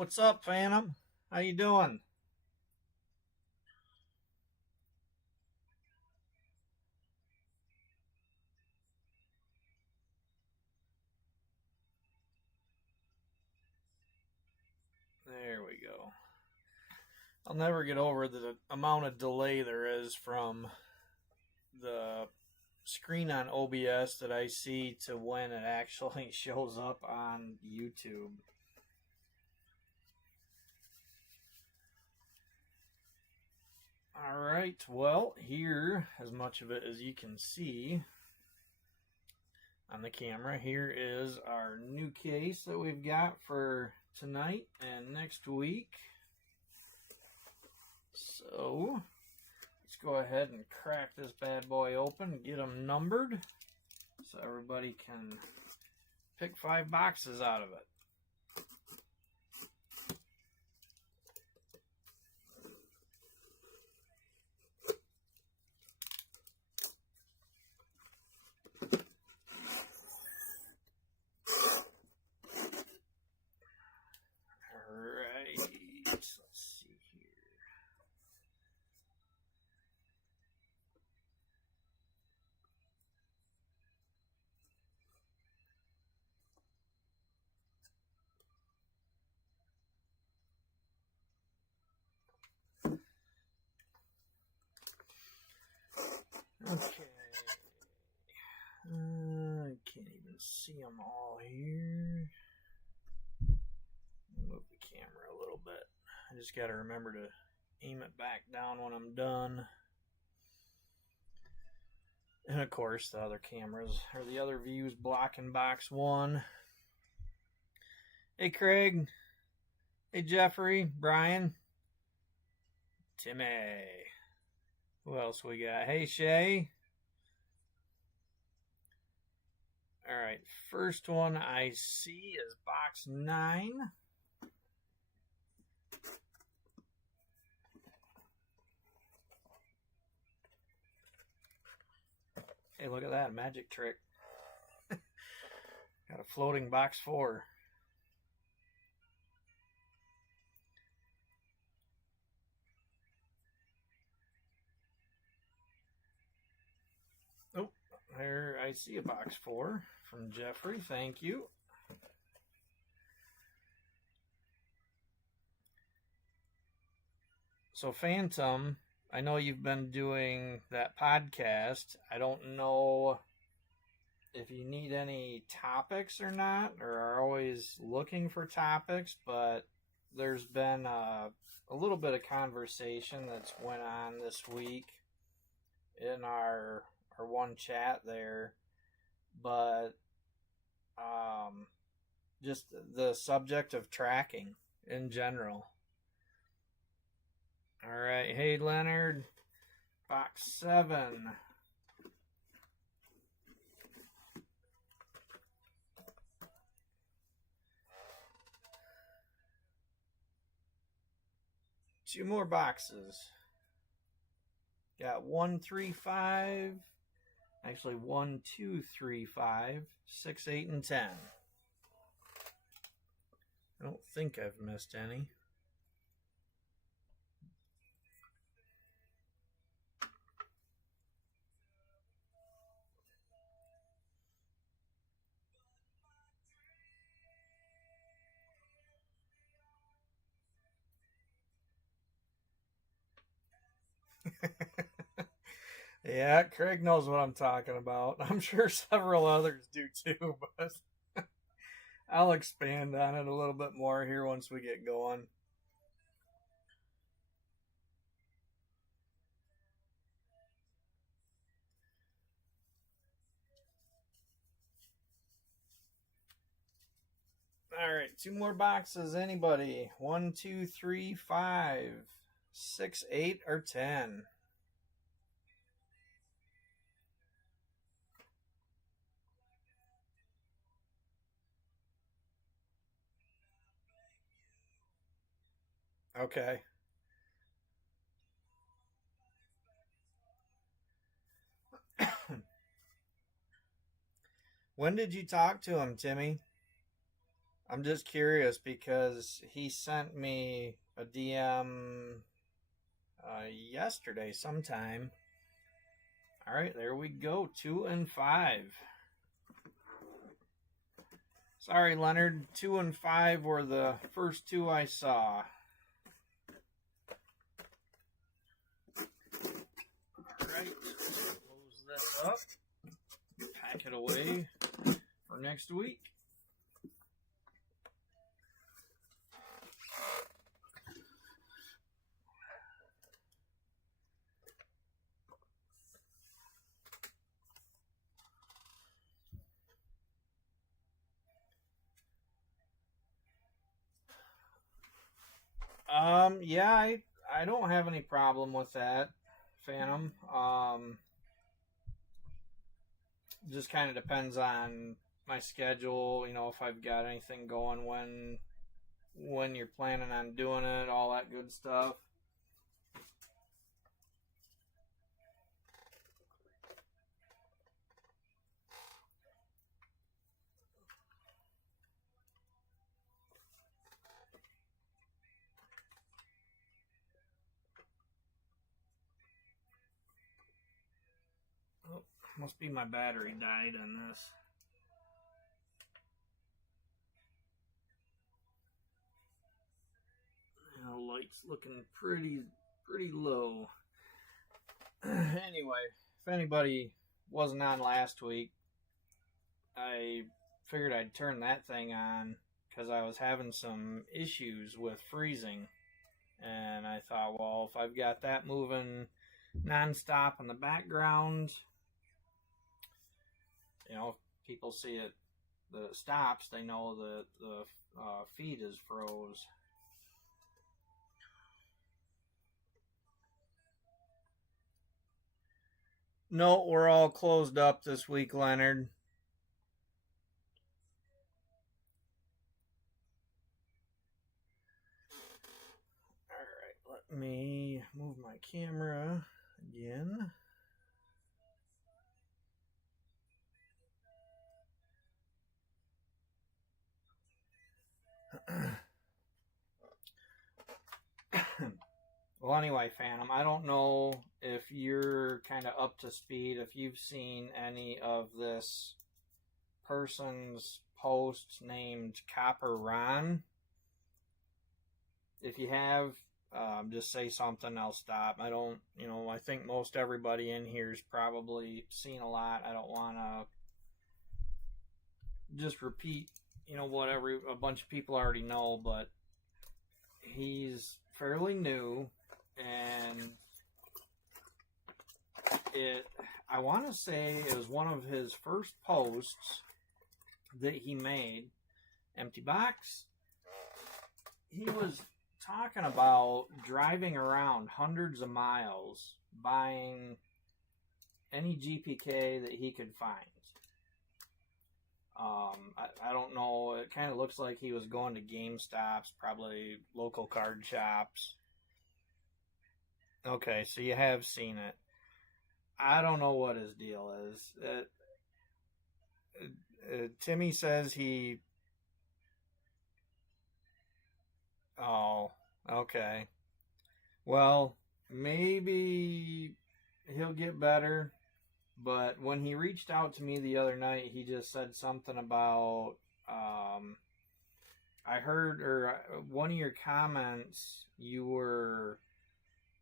What's up, Phantom? How you doing? There we go. I'll never get over the amount of delay there is from the screen on OBS that I see to when it actually shows up on YouTube. All right, well, here, as much of it as you can see on the camera, here is our new case that we've got for tonight and next week. So let's go ahead and crack this bad boy open, get them numbered so everybody can pick 5 boxes out of it. Alright, let's see here. Okay. I can't even see them all here. Move the camera a little bit. I just got to remember to aim it back down when I'm done. And of course, the other cameras or the other views blocking box 1. Hey, Craig. Hey, Jeffrey. Brian. Timmy. Who else we got? Hey, Shay. Alright, first one I see is box 9. Hey, look at that magic trick. Got a floating box 4. Oh, there I see a box 4 from Jeffrey. Thank you. So, Phantom, I know you've been doing that podcast. I don't know if you need any topics or not, or are always looking for topics, but there's been a little bit of conversation that's went on this week in our one chat there, but just the subject of tracking in general. All right, hey Leonard, box 7. Two more boxes. Got 1, 3, 5. Actually, 1, 2, 3, 5, 6, 8, and 10. I don't think I've missed any. Yeah, Craig knows what I'm talking about. I'm sure several others do too, but I'll expand on it a little bit more here once we get going. All right, 2 more boxes. Anybody? 1, 2, 3, 5, 6, 8, or 10. Okay. When did you talk to him, Timmy? I'm just curious because he sent me a DM yesterday sometime. All right, there we go. 2 and 5. Sorry, Leonard. 2 and 5 were the first two I saw. All right, close this up. Pack it away for next week. Yeah, I don't have any problem with that, Phantom. Just kind of depends on my schedule, if I've got anything going when you're planning on doing it, all that good stuff. Oh, must be my battery died on this. Light's looking pretty low. Anyway, if anybody wasn't on last week, I figured I'd turn that thing on because I was having some issues with freezing. And I thought, well, if I've got that moving nonstop in the background, people see it, that it stops, they know that the feed is froze. No, we're all closed up this week, Leonard. Alright, let me move my camera again. Well, anyway, Phantom, I don't know if you're kind of up to speed, if you've seen any of this person's posts named Copper Ron. If you have, just say something, I'll stop. I don't, I think most everybody in here's probably seen a lot. I don't want to just repeat, what a bunch of people already know, but he's fairly new, and I want to say it was one of his first posts that he made, Empty Box. He was talking about driving around hundreds of miles buying any GPK that he could find. I don't know, it kind of looks like he was going to GameStops, probably local card shops. Okay, so you have seen it. I don't know what his deal is. Timmy says he... Oh, okay. Well, maybe he'll get better. But when he reached out to me the other night, he just said something about... I heard, or one of your comments, you were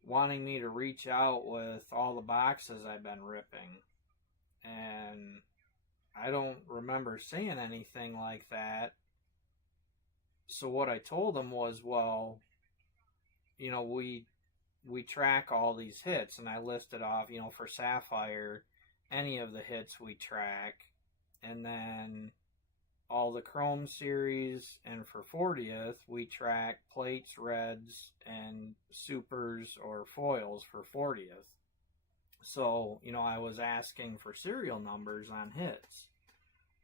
wanting me to reach out with all the boxes I've been ripping. And I don't remember saying anything like that. So what I told him was, well, we track all these hits, and I listed off, for Sapphire, any of the hits we track, and then all the Chrome series, and for 40th, we track plates, reds, and supers or foils for 40th. So, I was asking for serial numbers on hits.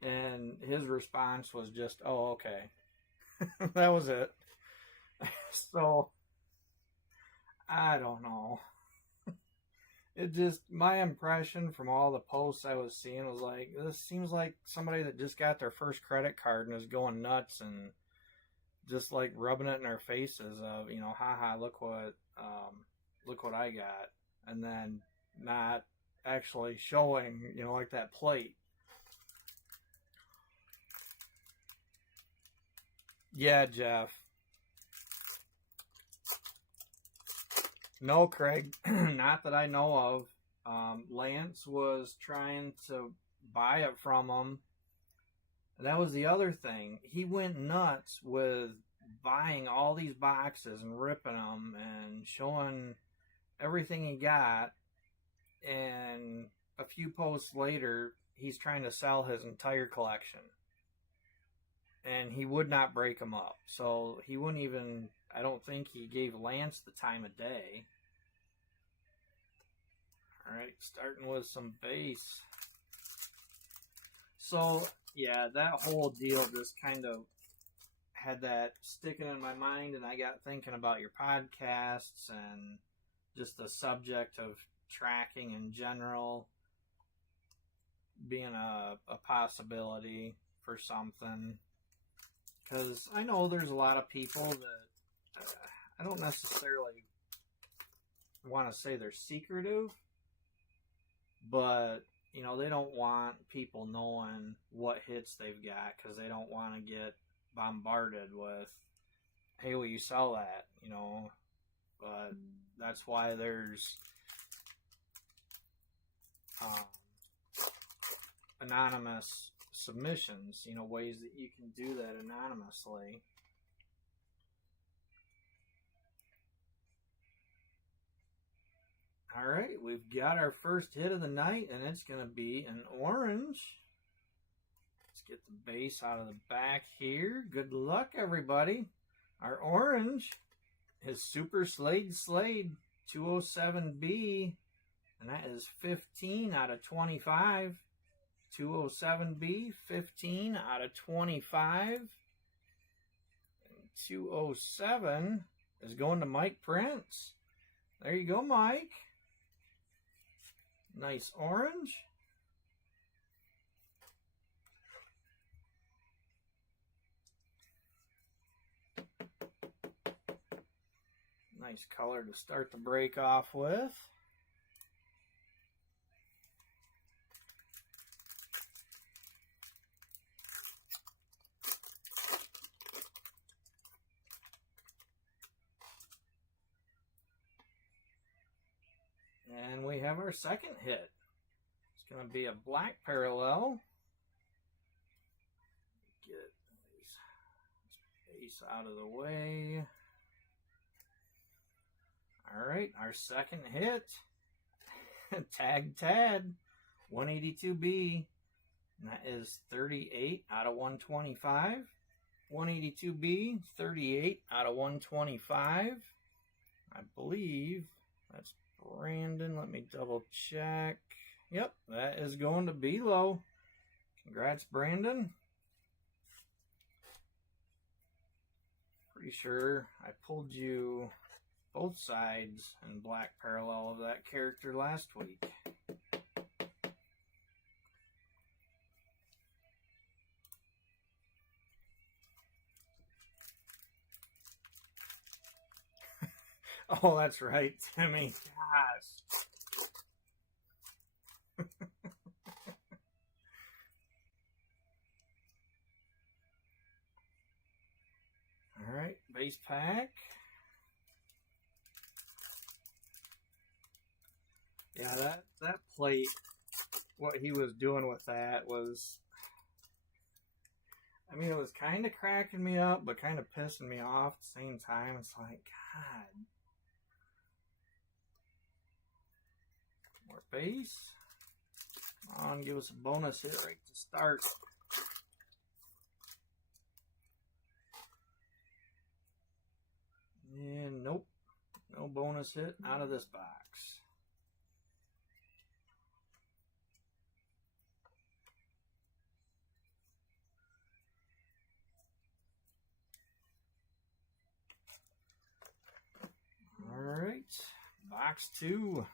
And his response was just, oh, okay. That was it. So, I don't know. It just, my impression from all the posts I was seeing was like, this seems like somebody that just got their first credit card and is going nuts and just like rubbing it in our faces of, you know, haha, look what I got. And then not actually showing, you know, like that plate. Yeah, Jeff. No, Craig, not that I know of. Lance was trying to buy it from him. That was the other thing. He went nuts with buying all these boxes and ripping them and showing everything he got. And a few posts later, he's trying to sell his entire collection. And he would not break them up. So he wouldn't even, I don't think he gave Lance the time of day. Alright, starting with some base. So, yeah, that whole deal just kind of had that sticking in my mind, and I got thinking about your podcasts and just the subject of tracking in general being a possibility for something. Because I know there's a lot of people that I don't necessarily want to say they're secretive, but, you know, they don't want people knowing what hits they've got because they don't want to get bombarded with, hey, will you sell that? You know, but that's why there's anonymous submissions, you know, ways that you can do that anonymously. All right, we've got our first hit of the night, and it's going to be an orange. Let's get the base out of the back here. Good luck, everybody. Our orange is Super Slade 207B, and that is 15 out of 25. 207B, 15 out of 25. And 207 is going to Mike Prince. There you go, Mike. Nice orange. Nice color to start the break off with. And we have our second hit. It's going to be a black parallel. Get this base out of the way. All right, our second hit. Tag Tad, 182B. And that is 38 out of 125. 182B, 38 out of 125. I believe that's Brandon. Let me double check. Yep, that is going to Below. Congrats, Brandon. Pretty sure I pulled you both sides in black parallel of that character last week. Oh, that's right, Timmy. Gosh. All right, base pack. Yeah, that plate, what he was doing with that was, I mean, it was kind of cracking me up, but kind of pissing me off at the same time. It's like, God. More base. Come on, give us a bonus hit right to start. And nope, no bonus hit out of this box. All right, box 2.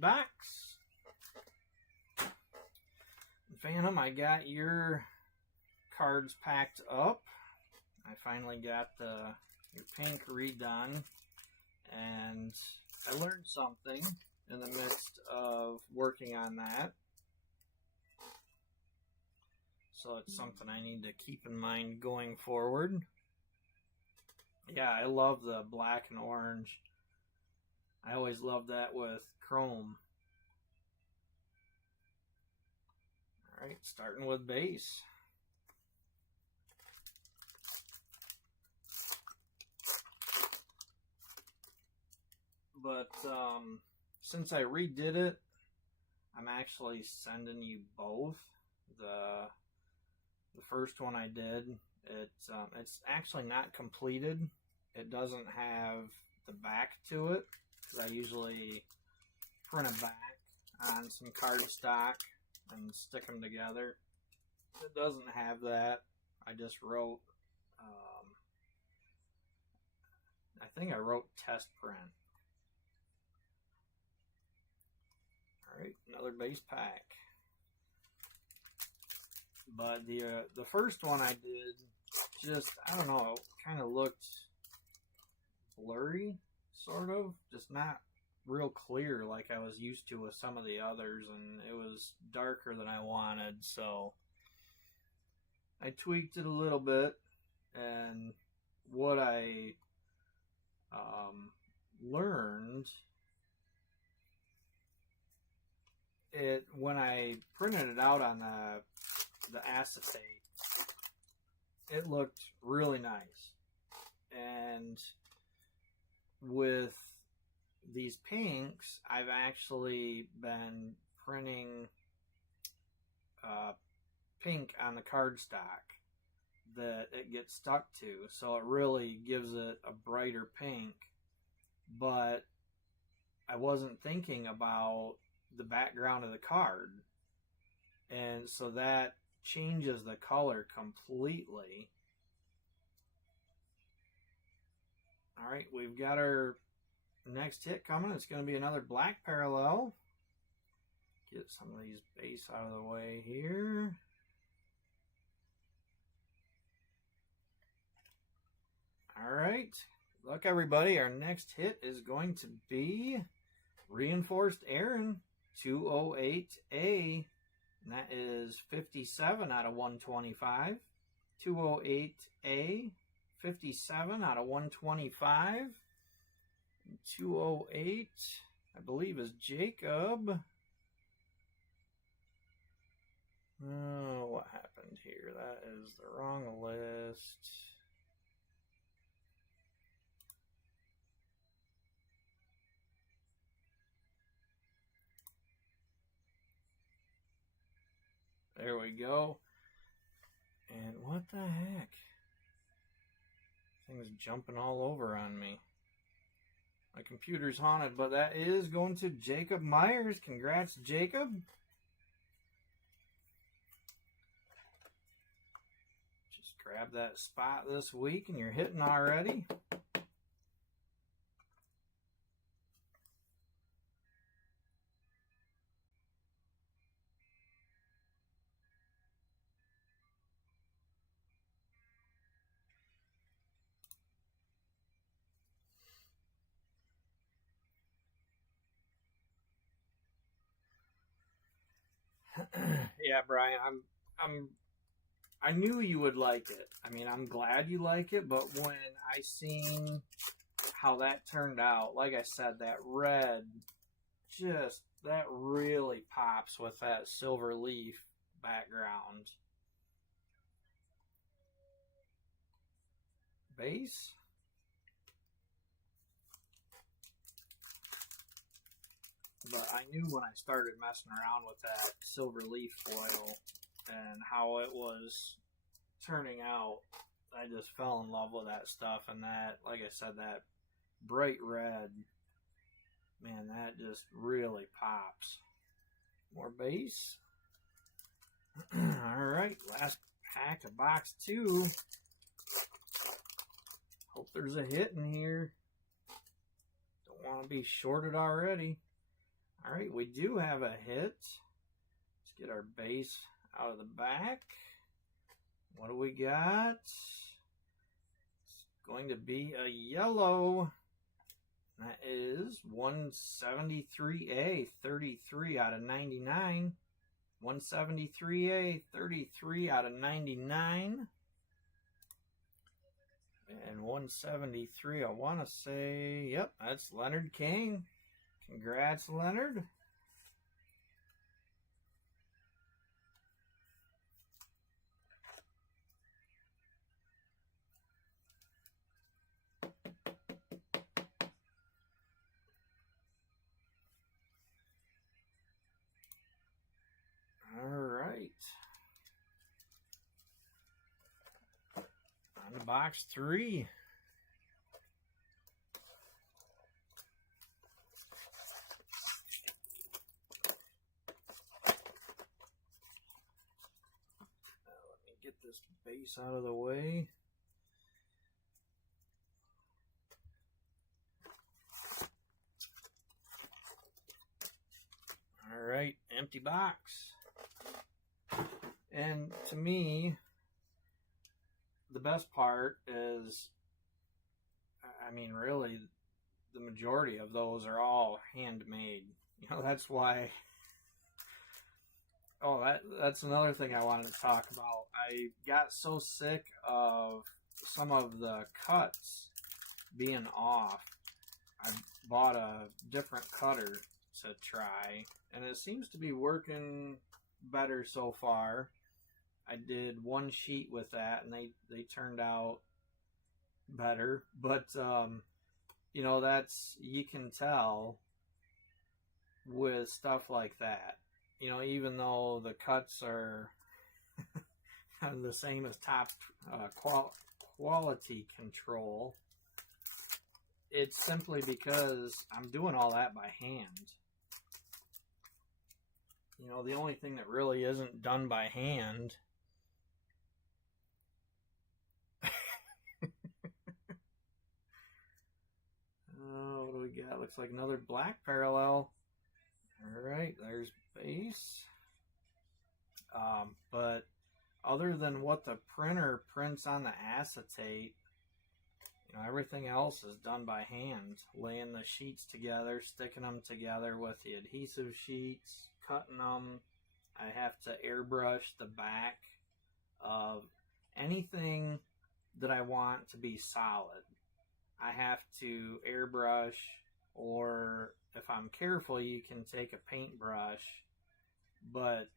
box. Phantom, I got your cards packed up. I finally got your pink redone, and I learned something in the midst of working on that. So it's something I need to keep in mind going forward. Yeah, I love the black and orange. I always love that with chrome. Alright, starting with base. But since I redid it, I'm actually sending you both. The first one I did, it's actually not completed. It doesn't have the back to it, because I usually print a back on some cardstock and stick them together. It doesn't have that. I just wrote, I think I wrote test print. Alright, another base pack. But the first one I did, just, I don't know, kind of looked blurry, sort of. Just not real clear like I was used to with some of the others, and it was darker than I wanted, so I tweaked it a little bit, and what I learned, when I printed it out on the acetate, it looked really nice. And with these pinks, I've actually been printing pink on the cardstock that it gets stuck to, so it really gives it a brighter pink. But I wasn't thinking about the background of the card, and so that changes the color completely. Alright, we've got our next hit coming. It's going to be another black parallel. Get some of these base out of the way here. Alright, look everybody, our next hit is going to be Reinforced Aaron 208A. And that is 57 out of 125. 208A, 57 out of 125. 208, I believe, is Jacob. Oh, what happened here? That is the wrong list. There we go. And what the heck? Thing's jumping all over on me. My computer's haunted, but that is going to Jacob Myers. Congrats, Jacob. Just grab that spot this week and you're hitting already. Yeah, Brian, I knew you would like it. I mean, I'm glad you like it, but when I seen how that turned out, like I said, that red, just, that really pops with that silver leaf background. Base. But I knew when I started messing around with that silver leaf foil and how it was turning out, I just fell in love with that stuff. And that, like I said, that bright red, man, that just really pops. More base. Alright, last pack of box 2. Hope there's a hit in here. Don't want to be shorted already. All right, we do have a hit. Let's get our base out of the back. What do we got? It's going to be a yellow. That is 173A, 33 out of 99. 173A, 33 out of 99. And 173, I want to say, yep, that's Leonard King. Congrats, Leonard. All right. On to box 3. Let me get this base out of the way. All right, empty box. And to me, the best part is, I mean, really, the majority of those are all handmade. You know, that's why. Oh, that's another thing I wanted to talk about. I got so sick of some of the cuts being off. I bought a different cutter to try, and it seems to be working better so far. I did one sheet with that, and they turned out better. But, you know, you can tell with stuff like that. You know, even though the cuts are the same as top quality control, it's simply because I'm doing all that by hand. You know, the only thing that really isn't done by hand what do we got? Looks like another black parallel. Alright, there's base. But other than what the printer prints on the acetate, you know, everything else is done by hand. Laying the sheets together, sticking them together with the adhesive sheets, cutting them. I have to airbrush the back of anything that I want to be solid. I have to airbrush, or if I'm careful, you can take a paintbrush, but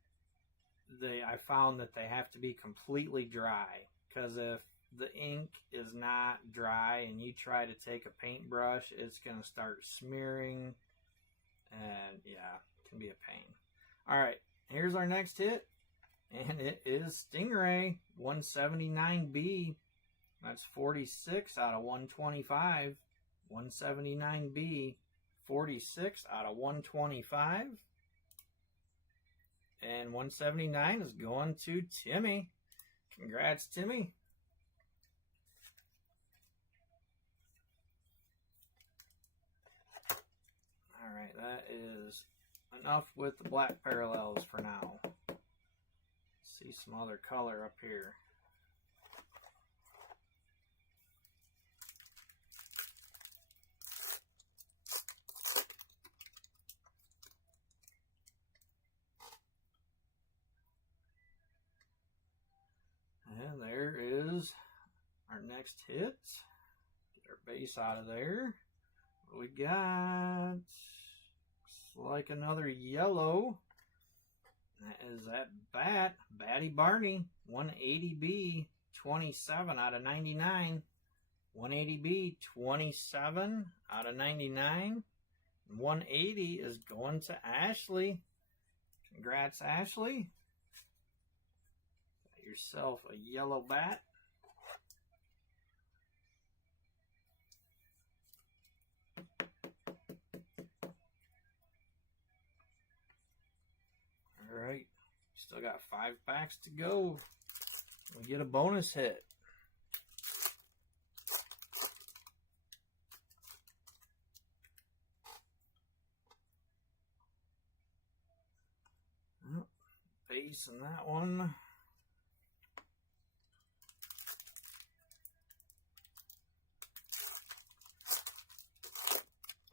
I found that they have to be completely dry, because if the ink is not dry and you try to take a paintbrush, it's going to start smearing, and yeah, it can be a pain. Alright, here's our next hit, and it is Stingray 179B. That's 46 out of 125. 179B, 46 out of 125. And 179 is going to Timmy. Congrats, Timmy. Alright, that is enough with the black parallels for now. Let's see some other color up here. And there is our next hit. Get our base out of there. What we got? Looks like another yellow. That is that Batty Barney. 180B, 27 out of 99. 180B, 27 out of 99. 180 is going to Ashley. Congrats, Ashley. Got yourself a yellow bat. Alright, still got 5 packs to go. We get a bonus hit. base in that one.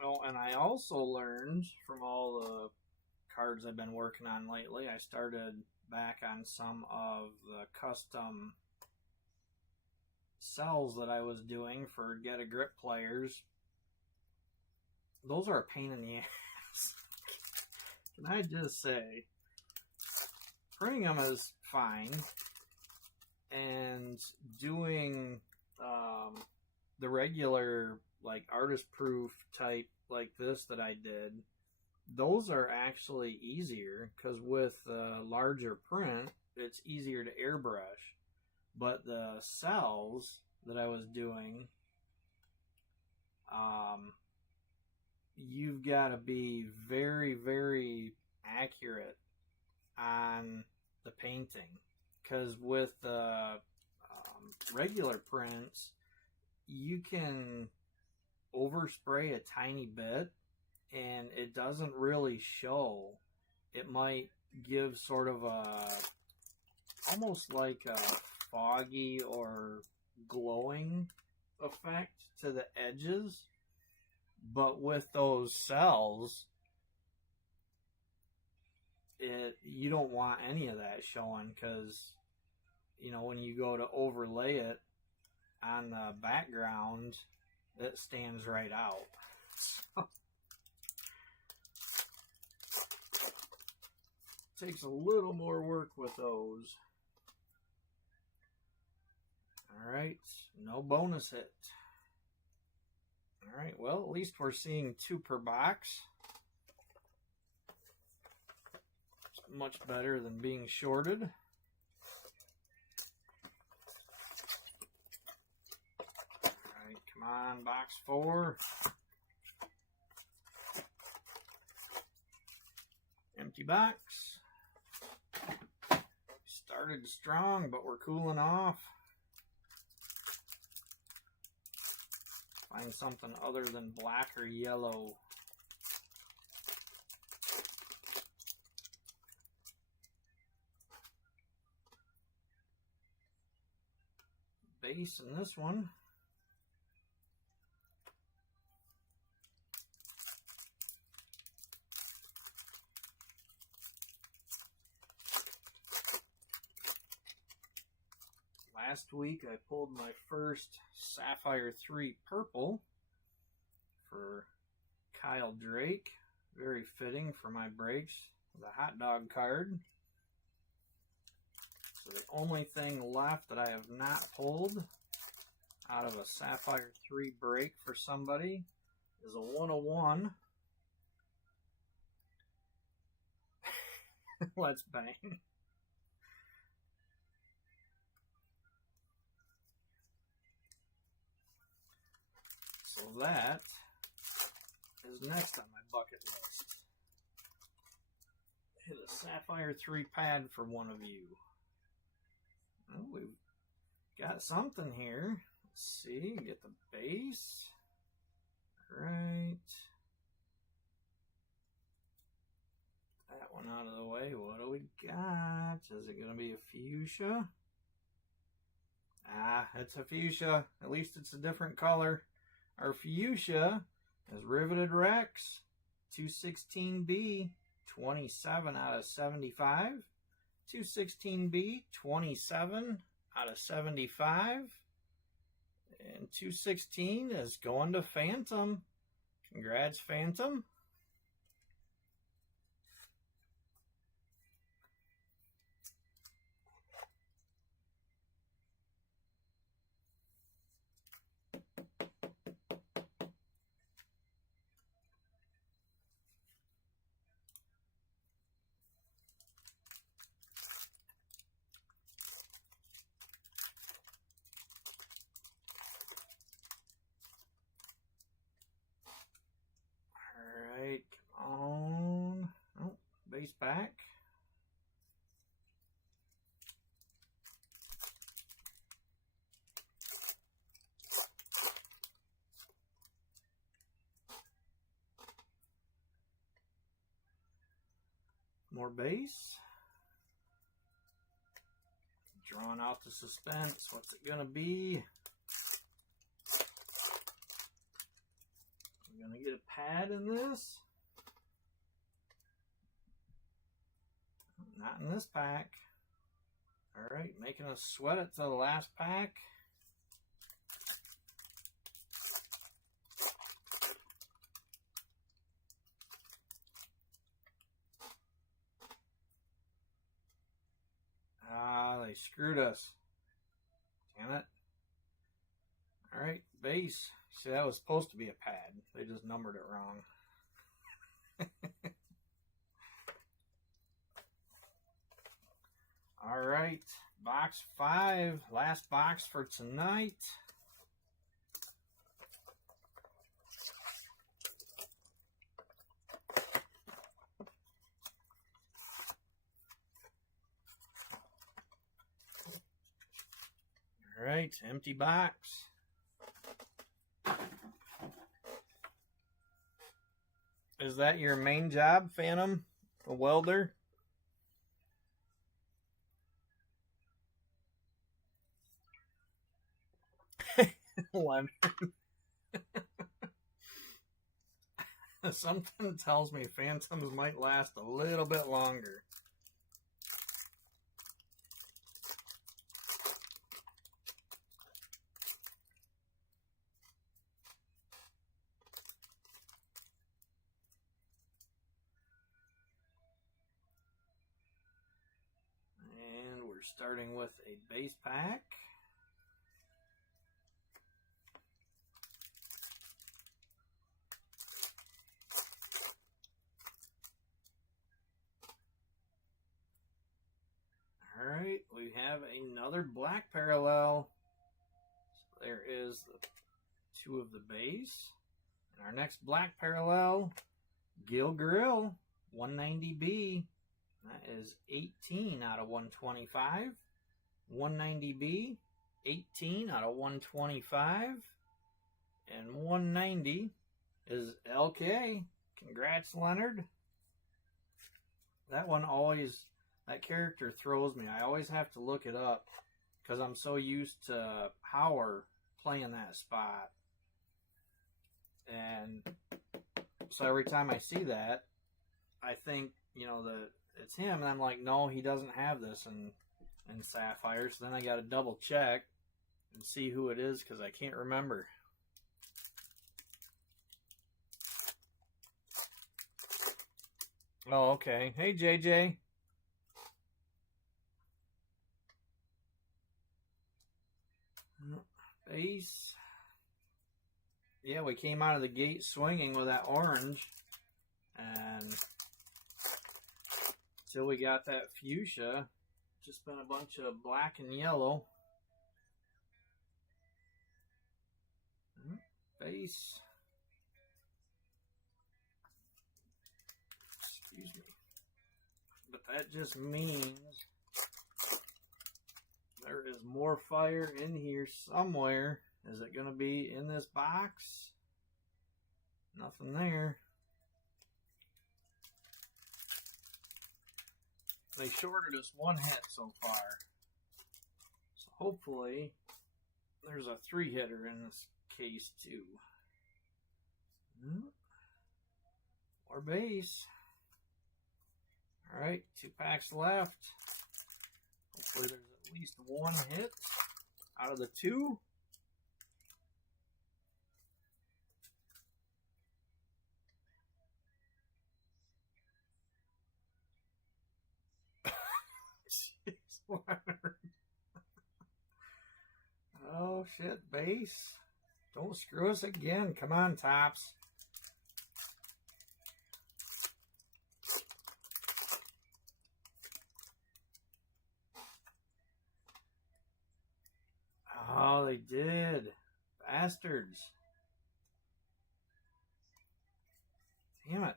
Oh, and I also learned from all the cards I've been working on lately, I started back on some of the custom cells that I was doing for Get a Grip players. Those are a pain in the ass. Can I just say, printing them is fine, and doing the regular like artist proof type like this that I did, those are actually easier because with larger print it's easier to airbrush. But the cells that I was doing, you've got to be very, very accurate on the painting, because with regular prints you can overspray a tiny bit and it doesn't really show. It might give sort of a almost like a foggy or glowing effect to the edges, but with those cells you don't want any of that showing, because you know when you go to overlay it on the background it stands right out. So, takes a little more work with those. Alright, no bonus hit. Alright, well, at least we're seeing 2 per box. It's much better than being shorted. Alright, come on, box 4. Empty box. Started strong, but we're cooling off. Find something other than black or yellow. Base in this one. Last week I pulled my first Sapphire 3 purple for Kyle Drake. Very fitting for my breaks. The hot dog card. So the only thing left that I have not pulled out of a Sapphire 3 break for somebody is a 101. Let's bang. So that is next on my bucket list. Hit a Sapphire 3 pad for one of you. Oh, we've got something here. Let's see, get the base. Right. That one out of the way. What do we got? Is it going to be a fuchsia? Ah, it's a fuchsia. At least it's a different color. Our fuchsia is Riveted Rex, 216B, 27 out of 75. 216B, 27 out of 75. And 216 is going to Phantom. Congrats, Phantom. Alright, come on. Oh, base back. More base. Drawing out the suspense. What's it gonna be? We're gonna get a pad in this. Not in this pack. Alright, making us sweat it to the last pack. Ah, they screwed us. Damn it. Alright, base. See, that was supposed to be a pad. They just numbered it wrong. Alright, box 5. Last box for tonight. Alright, empty box. Is that your main job, Phantom? A welder? Leonard. Something tells me Phantoms might last a little bit longer. And we're starting with a base pack. Alright, we have another black parallel. So there is the 2 of the base. And our next black parallel, Gill Grill, 190B. That is 18 out of 125. 190B, 18 out of 125. And 190 is LK. Congrats, Leonard. That one always... That character throws me. I always have to look it up because I'm so used to Power playing that spot. And so every time I see that, I think, you know, that it's him. And I'm like, no, he doesn't have this in Sapphire. So then I got to double check and see who it is because I can't remember. Oh, okay. Hey, JJ. Base. Yeah, we came out of the gate swinging with that orange, and until we got that fuchsia, just been a bunch of black and yellow. Base. Excuse me. But that just means there is more fire in here somewhere. Is it going to be in this box? Nothing there. They shorted us 1 hit so far. So hopefully there's a 3-hitter in this case too. More base. Alright, 2 packs left. Hopefully there's at least 1 hit out of the 2. Oh shit, base. Don't screw us again. Come on, Tops. Oh, they did. Bastards. Damn it.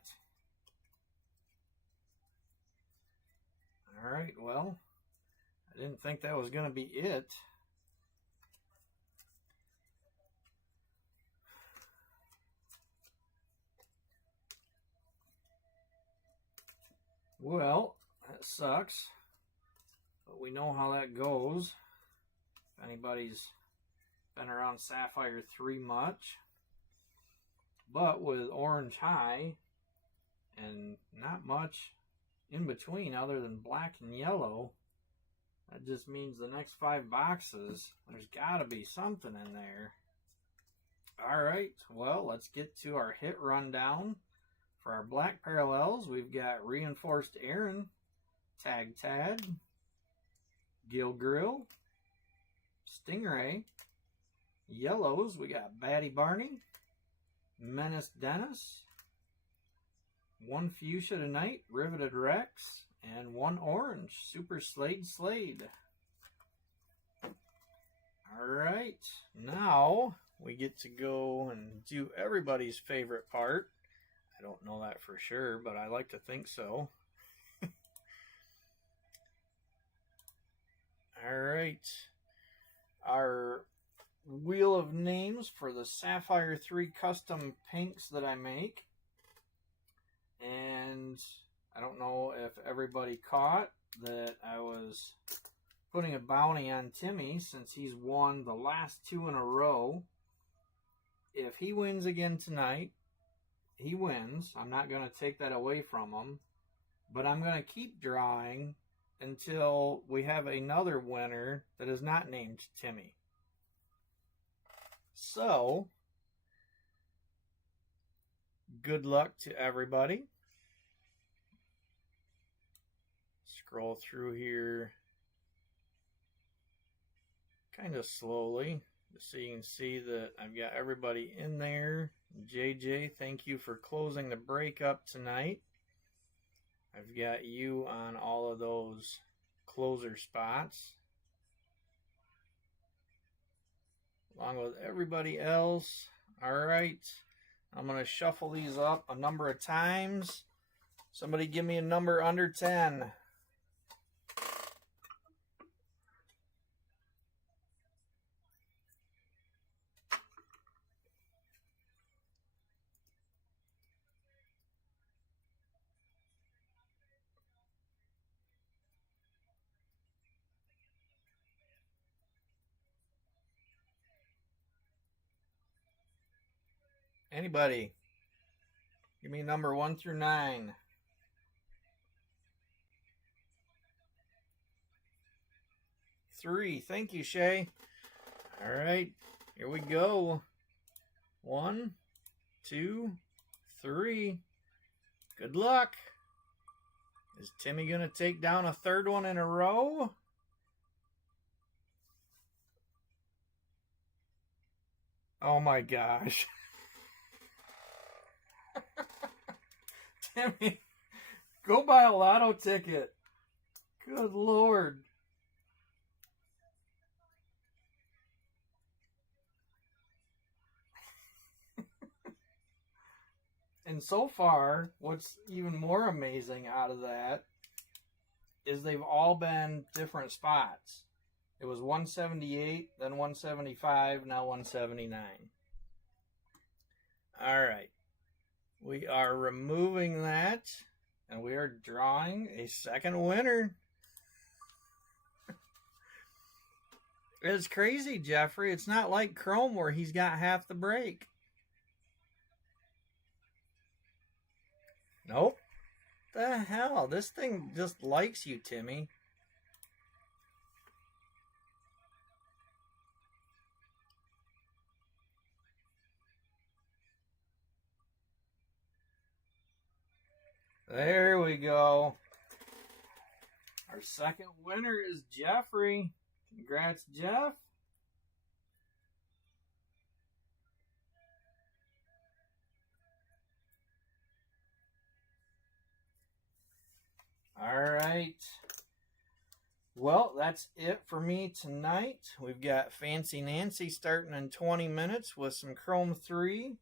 Alright, well, I didn't think that was going to be it. Well, that sucks. But we know how that goes. if anybody's been around Sapphire 3 much. But with orange high and not much in between other than black and yellow, that just means the next 5 boxes, there's got to be something in there. All right, well, let's get to our hit rundown. For our black parallels, we've got Reinforced Aaron, Tag Tad, Gil Grill, Stingray. Yellows, we got Batty Barney, Menace Dennis, 1 Fuchsia Tonight, Riveted Rex, and 1 orange, Super Slade. Alright, now we get to go and do everybody's favorite part. I don't know that for sure, but I like to think so. Alright, our wheel of names for the Sapphire 3 custom pinks that I make. And I don't know if everybody caught that I was putting a bounty on Timmy since he's won the last 2 in a row. If he wins again tonight, he wins. I'm not going to take that away from him. But I'm going to keep drawing until we have another winner that is not named Timmy. So, good luck to everybody. Scroll through here kind of slowly, just so you can see that I've got everybody in there. JJ, thank you for closing the break up tonight. I've got you on all of those closer spots, along with everybody else. All right, I'm going to shuffle these up a number of times. Somebody give me a number under 10. Anybody? Give me a number 1 through 9. 3. Thank you, Shay. All right, here we go. 1, 2, 3. Good luck. Is Timmy going to take down a 3rd one in a row? Oh my gosh. Timmy, go buy a lotto ticket. Good Lord. And so far, what's even more amazing out of that is they've all been different spots. It was 178, then 175, now 179. All right. We are removing that, and we are drawing a second winner. It's crazy, Jeffrey. It's not like Chrome where he's got half the break. Nope. The hell? This thing just likes you, Timmy. There we go. Our second winner is Jeffrey. Congrats, Jeff. All right. Well, that's it for me tonight. We've got Fancy Nancy starting in 20 minutes with some Chrome 3.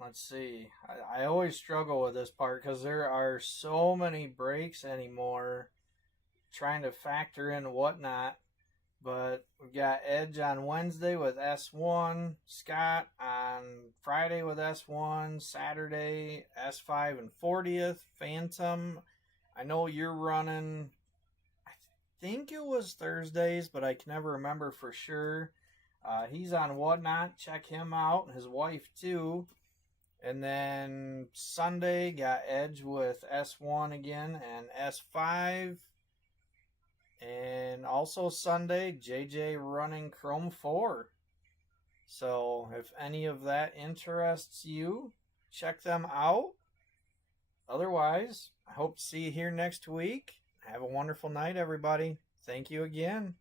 Let's see. I always struggle with this part because there are so many breaks anymore, trying to factor in whatnot. But we've got Edge on Wednesday with S1, Scott on Friday with S1, Saturday S5 and 40th, Phantom. I know you're running think it was Thursdays, but I can never remember for sure. He's on Whatnot. Check him out. His wife, too. And then Sunday, got Edge with S1 again and S5. And also Sunday, JJ running Chrome 4. So if any of that interests you, check them out. Otherwise, I hope to see you here next week. Have a wonderful night, everybody. Thank you again.